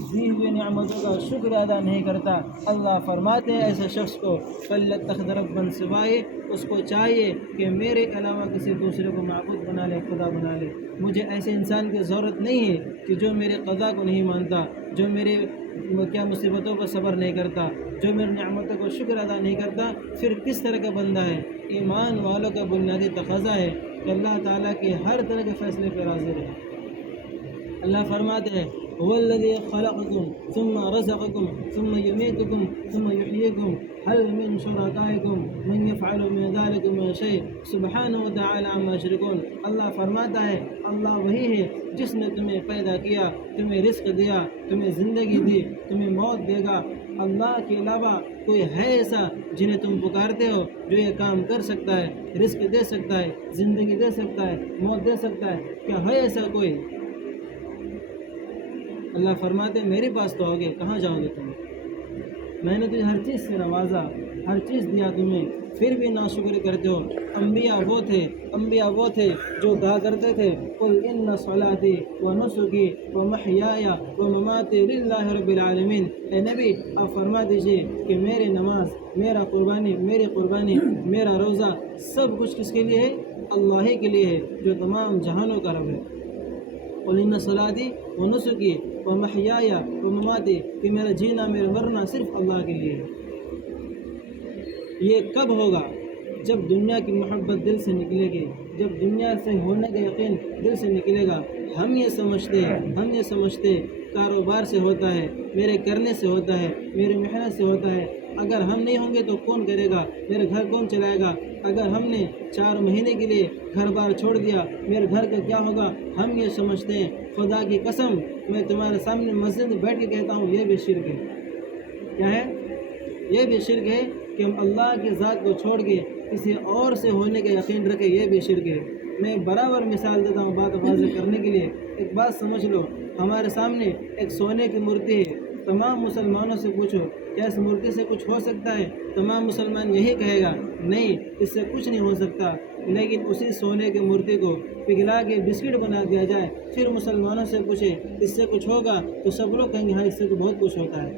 دی ہوئی نعمتوں کا شکر ادا نہیں کرتا، اللہ فرماتے ہیں ایسے شخص کو فَلْيَتَّخِذْ رَبًّا سِوَائِي، اس کو چاہیے کہ میرے علاوہ کسی دوسرے کو معبود بنا لے، خدا بنا لے۔ مجھے ایسے انسان کی ضرورت نہیں ہے کہ جو میرے قضا کو نہیں مانتا، جو میرے کیا مصیبتوں پر صبر نہیں کرتا، جو میری نعمتوں کو شکر ادا نہیں کرتا، پھر کس طرح کا بندہ ہے؟ ایمان والوں کا بنیادی تقاضا ہے کہ اللہ تعالیٰ کے ہر طرح کے فیصلے پر حاضر ہے۔ اللہ فرماتے ہیں هو الذي خلقكم ثم رزقكم ثم يميتكم ثم يحييكم هل من شركائكم من يفعل من ذلك من شيء سبحانه وتعالى عما يشركون۔ اللہ فرماتا ہے اللہ وہی ہے جس نے تمہیں پیدا کیا، تمہیں رزق دیا، تمہیں زندگی دی، تمہیں موت دے گا۔ اللہ کے علاوہ کوئی ہے ایسا جنہیں تم پکارتے ہو جو یہ کام کر سکتا ہے، رزق دے سکتا ہے، زندگی دے سکتا ہے، موت دے سکتا ہے؟ کیا ہے ایسا کوئی؟ اللہ فرماتے ہیں میرے پاس تو ہوگے، کہاں جاؤ گے تم؟ میں نے تجھے ہر چیز سے نوازا، ہر چیز دیا تمہیں، پھر بھی ناشکر کرتے ہو۔ انبیاء وہ تھے جو کہا کرتے تھے قل ان صلاتي ونسكي ومحياي ومماتي للہ رب العالمین۔ اے نبی آپ فرما دیجئے کہ میری نماز، میری قربانی، میرا روزہ سب کچھ کس کے لیے ہے؟ اللہ ہی کے لیے ہے جو تمام جہانوں کا رب ہے۔ قل ان صلاتي ونسكي ومحياي ومماتي، کہ میرا جینا میرا مرنا صرف اللہ کے لیے ہے۔ یہ کب ہوگا؟ جب دنیا کی محبت دل سے نکلے گی، جب دنیا سے ہونے کا یقین دل سے نکلے گا۔ ہم یہ سمجھتے کاروبار سے ہوتا ہے، میرے کرنے سے ہوتا ہے، میری محنت سے ہوتا ہے۔ اگر ہم نہیں ہوں گے تو کون کرے گا؟ میرے گھر کون چلائے گا؟ اگر ہم نے 4 مہینے کے لیے گھر بار چھوڑ دیا، میرے گھر کا کیا ہوگا؟ ہم یہ سمجھتے ہیں۔ خدا کی قسم میں تمہارے سامنے مسجد میں بیٹھ کے کہتا ہوں یہ بھی شرک ہے۔ کیا ہے؟ یہ بھی شرک ہے کہ ہم اللہ کی ذات کو چھوڑ کے کسی اور سے ہونے کا یقین رکھے، یہ بھی شرک ہے۔ میں برابر مثال دیتا ہوں بات واضح کرنے کے لیے۔ ایک بات سمجھ لو، ہمارے سامنے ایک سونے کی مورتی ہے۔ تمام مسلمانوں سے پوچھو کیا اس مورتی سے کچھ ہو سکتا ہے؟ تمام مسلمان یہی کہے گا نہیں، اس سے کچھ نہیں ہو سکتا۔ لیکن اسی سونے کی مورتی کو پگھلا کے بسکٹ بنا دیا جائے، پھر مسلمانوں سے پوچھے اس سے کچھ ہوگا تو سب لوگ کہیں گے ہاں اس سے تو بہت کچھ ہوتا ہے۔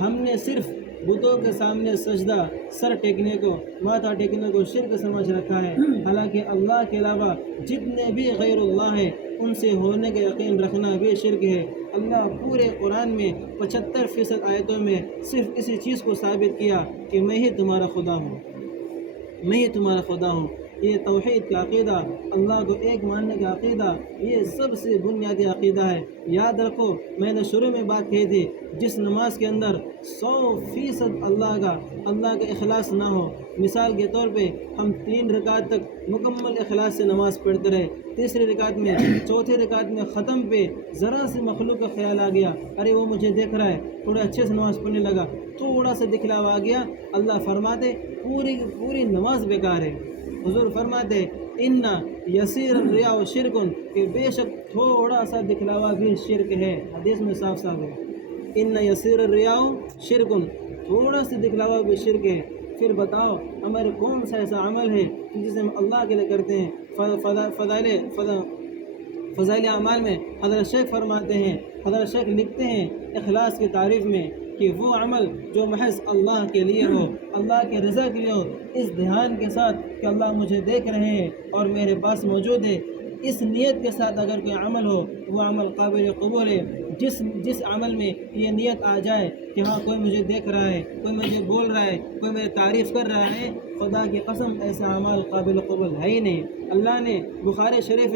ہم نے صرف بتوں کے سامنے سجدہ، سر ٹیکنے کو، ماتھا ٹیکنے کو شرک سمجھ رکھا ہے، حالانکہ اللہ کے علاوہ جتنے بھی غیر اللہ ہیں ان سے ہونے کا یقین رکھنا بھی شرک ہے۔ اللہ پورے قرآن میں 75% آیتوں میں صرف اسی چیز کو ثابت کیا کہ میں ہی تمہارا خدا ہوں۔ یہ توحید کا عقیدہ، اللہ کو ایک ماننے کا عقیدہ، یہ سب سے بنیادی عقیدہ ہے۔ یاد رکھو میں نے شروع میں بات کہی تھی، جس نماز کے اندر 100% اللہ کا اخلاص نہ ہو، مثال کے طور پہ ہم 3 رکعت تک مکمل اخلاص سے نماز پڑھتے رہے، تیسری رکعت میں، چوتھی رکعت میں ختم پہ ذرا سے مخلوق کا خیال آ گیا، ارے وہ مجھے دیکھ رہا ہے، تھوڑا اچھے سے نماز پڑھنے لگا، تھوڑا سا دکھلاوا آ گیا، اللہ فرماتے پوری نماز بیکار ہے۔ حضور فرماتے ان یسیر الریا و شرکن، کہ بے شک تھوڑا سا دکھلاوا بھی شرک ہے۔ حدیث میں صاف ہے ان یسیر الریا و شرکن، تھوڑا سا دکھلاوا بھی شرک ہے۔ پھر بتاؤ ہمارے کون سا ایسا عمل ہے جسے ہم اللہ کے لیے کرتے ہیں؟ فضائل اعمال میں حضرت شیخ فرماتے ہیں، حضرت شیخ لکھتے ہیں اخلاص کی تعریف میں کہ وہ عمل جو محض اللہ کے لیے ہو، اللہ کے رضا کے لیے ہو، اس دھیان کے ساتھ کہ اللہ مجھے دیکھ رہے ہیں اور میرے پاس موجود ہے، اس نیت کے ساتھ اگر کوئی عمل ہو وہ عمل قابل قبول ہے۔ جس عمل میں یہ نیت آ جائے کہ ہاں کوئی مجھے دیکھ رہا ہے، کوئی مجھے بول رہا ہے، کوئی میری تعریف کر رہا ہے، خدا کی قسم ایسا عمل قابل قبول ہے ہی نہیں۔ اللہ نے بخاری شریف،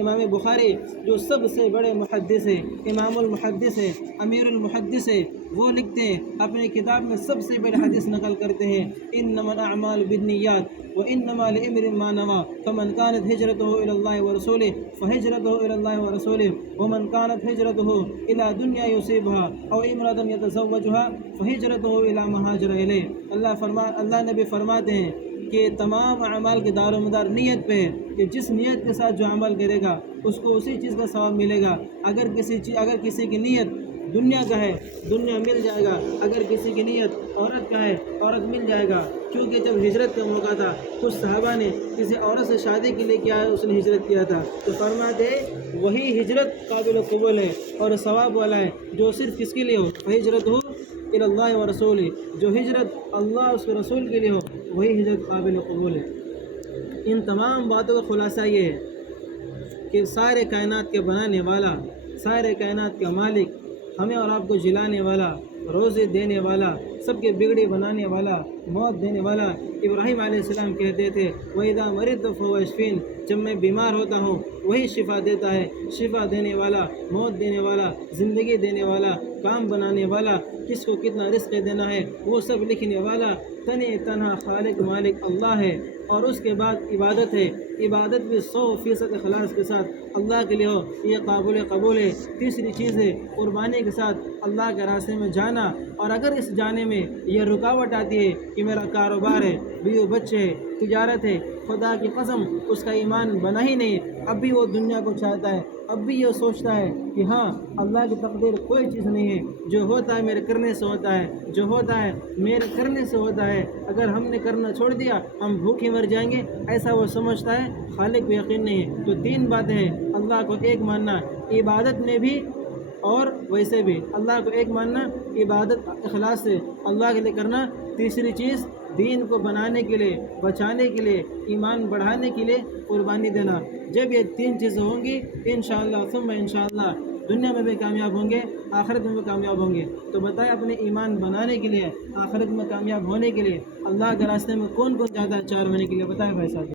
امام بخاری جو سب سے بڑے محدث ہیں، امام المحدث ہے، امیر المحدث ہے، وہ لکھتے ہیں اپنی کتاب میں سب سے بڑے حدیث نقل کرتے ہیں انما الاعمال بالنیات وانما لامرئ ما نوى فمن كانت هجرته الى الله ورسوله فهجرته الى الله ورسوله ومن كانت هجرته الى دنیا يصيبها او امرأة يتزوجها فهجرته الى ما هاجر اليه۔ اللہ نبی فرماتے ہیں کہ تمام اعمال کے دار و مدار نیت پہ ہے، کہ جس نیت کے ساتھ جو عمل کرے گا اس کو اسی چیز کا ثواب ملے گا۔ اگر کسی کی نیت دنیا کا ہے، دنیا مل جائے گا، اگر کسی کی نیت عورت کا ہے، عورت مل جائے گا۔ کیونکہ جب ہجرت کا موقع تھا، کچھ صحابہ نے کسی عورت سے شادی کے لیے کیا ہے، اس نے ہجرت کیا تھا، تو فرماتے وہی ہجرت قابل قبول ہے اور ثواب والا ہے، جو صرف کس کے لیے ہو، ہجرت ہو الی اللہ و رسول، جو ہجرت اللہ اس کے رسول کے لیے ہو وہی ہجرت قابل قبول ہے۔ ان تمام باتوں کا خلاصہ یہ ہے کہ سارے کائنات کے بنانے والا، سارے کائنات کا مالک، ہمیں اور آپ کو جلانے والا، روزے دینے والا، سب کے بگڑی بنانے والا، موت دینے والا، ابراہیم علیہ السلام کہتے تھے وَإِذَا مَرِضْتُ فَهُوَ يَشْفِينِ، جب میں بیمار ہوتا ہوں وہی شفا دیتا ہے، شفا دینے والا، موت دینے والا، زندگی دینے والا، کام بنانے والا، کس کو کتنا رزق دینا ہے وہ سب لکھنے والا تنہا تنہا خالق مالک اللہ ہے۔ اور اس کے بعد عبادت ہے، عبادت بھی 100% اخلاص کے ساتھ اللہ کے لیے ہو، یہ قابل قبول ہے۔ تیسری چیز ہے قربانی کے ساتھ اللہ کے راستے میں جانا، اور اگر اس جانے میں یہ رکاوٹ آتی ہے کہ میرا کاروبار ہے، بیوی بچے ہے، تجارت ہے، خدا کی قسم اس کا ایمان بنا ہی نہیں، اب بھی وہ دنیا کو چاہتا ہے، اب بھی یہ سوچتا ہے کہ ہاں اللہ کی تقدیر کوئی چیز نہیں ہے، جو ہوتا ہے میرے کرنے سے ہوتا ہے، جو ہوتا ہے میرے کرنے سے ہوتا ہے، اگر ہم نے کرنا چھوڑ دیا ہم بھوکے مر جائیں گے، ایسا وہ سمجھتا ہے، خالق کو یقین نہیں ہے۔ تو 3 باتیں ہیں، اللہ کو ایک ماننا عبادت میں بھی اور ویسے بھی، اللہ کو ایک ماننا، عبادت اخلاص سے اللہ کے لیے کرنا، تیسری چیز دین کو بنانے کے لیے، بچانے کے لیے، ایمان بڑھانے کے لیے قربانی دینا۔ جب یہ 3 چیزیں ہوں گی انشاءاللہ ثم انشاءاللہ دنیا میں بھی کامیاب ہوں گے، آخرت میں بھی کامیاب ہوں گے۔ تو بتائیں اپنے ایمان بنانے کے لیے، آخرت میں کامیاب ہونے کے لیے اللہ کے راستے میں کون کون جاتا ہے 4 مہینے کے لیے؟ بتائیں بھائی صاحب۔